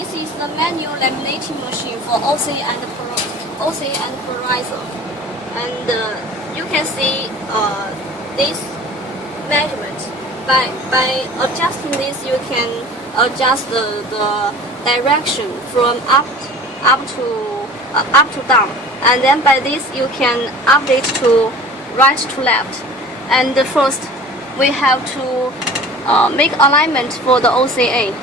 This is the manual laminating machine for OCA and Horizon. And you can see this measurement. By adjusting this, you can adjust the direction from up to down. And then by this, you can update to right to left. And first, we have to make alignment for the OCA.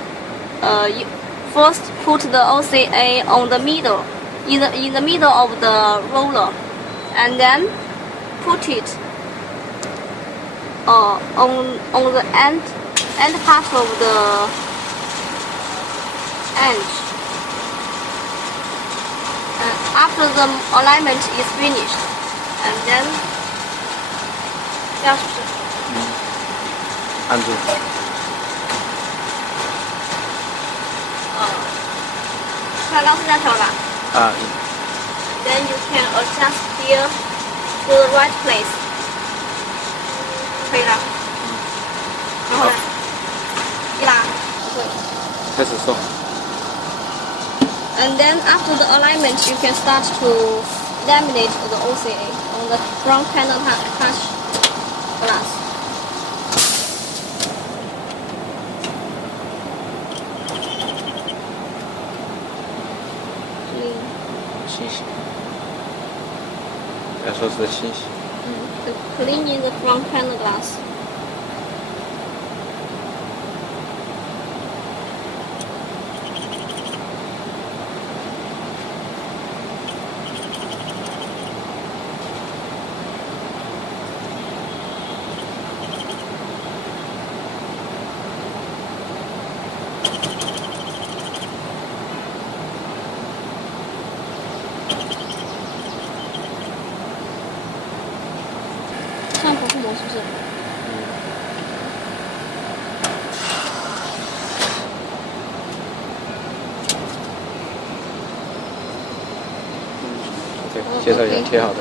You first put the OCA on the middle, in the middle of the roller, and then put it on the end part of the edge. After the alignment is finished, and then just 按住。快老师在调吧。啊。Then you can adjust here to the right place. 可以了。然后呢？一拉。对。开始送。And then after the alignment, you can start to laminate the OCA on the front panel touch glass.清洗。要说是清洗。Cleaning the front panel glass.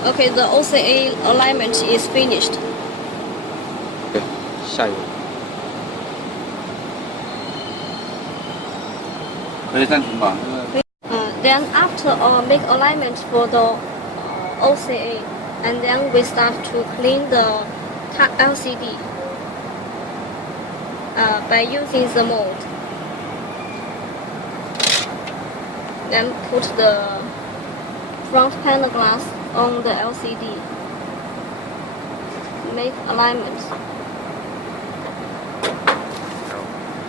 Okay, the OCA alignment is finished. Okay, 下一步。可以暂停吧。Then after make alignment for the OCA, and then we start to clean the LCD by using the mold. Then put the front panel glass on the LCD. Make alignment.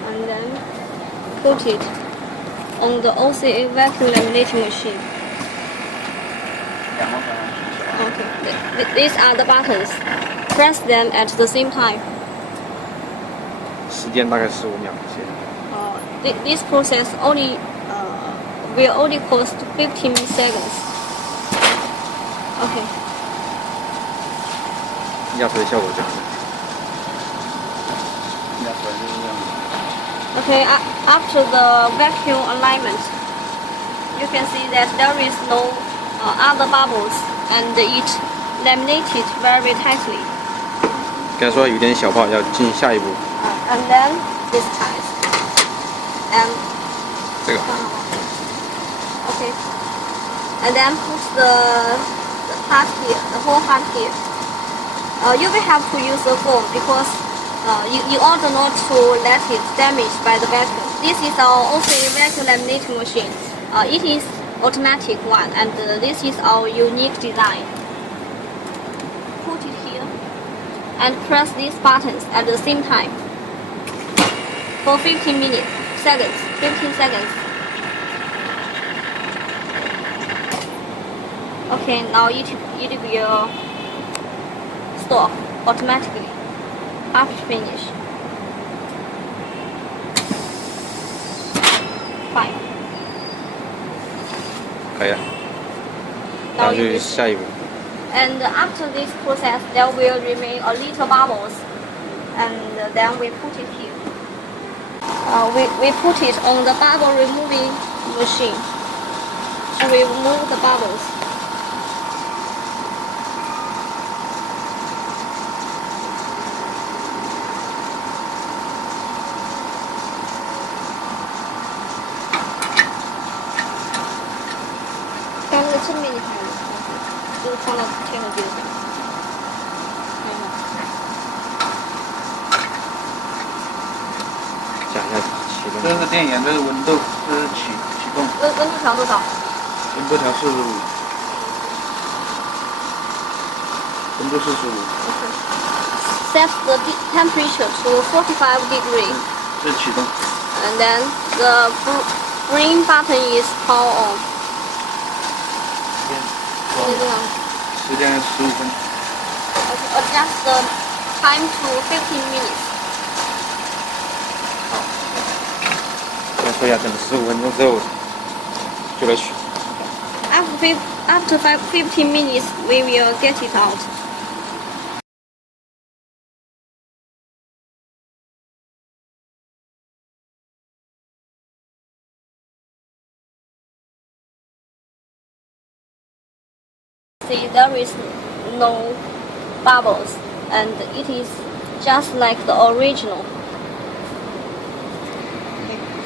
And then put it on the OCA vacuum laminating machine. Okay, these are the buttons. Press them at the same time. 时间大概15秒。This process will only cost 15 seconds. Okay. 压出来效果这样。压出来就是这样。Okay, after the vacuum alignment, you can see that there is no other bubbles, and it laminated very tightly. 刚才说有点小泡，要进下一步。And then this part. And 这个。Okay. And then put the part here, the whole part here. You will have to use the foam because you order not to let it damage by the vacuum. This is our OCA vacuum laminating machine. It is automatic one, and this is our unique design. Put it here and press these buttons at the same time for 15 seconds. Okay, now it will stop automatically after finish. Fine. 可以了。然后就下一步。And after this process, there will remain a little bubbles, and then we put it here. We put it on the bubble removing machine and remove the bubbles. 15 minutes 这个放到天冷机里。讲一下启动。这个电源的温度是启动。温度调多少？温度调45。温度45。Set the temperature to 45 degrees. 是启动。And then the green button is power on. 时间15分。Adjust the time to 15 minutes. 再说一下，等15分钟之后就来取。After 15 minutes, we will get it out. See, there is no bubbles, and it is just like the original.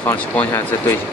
放光下再对一下。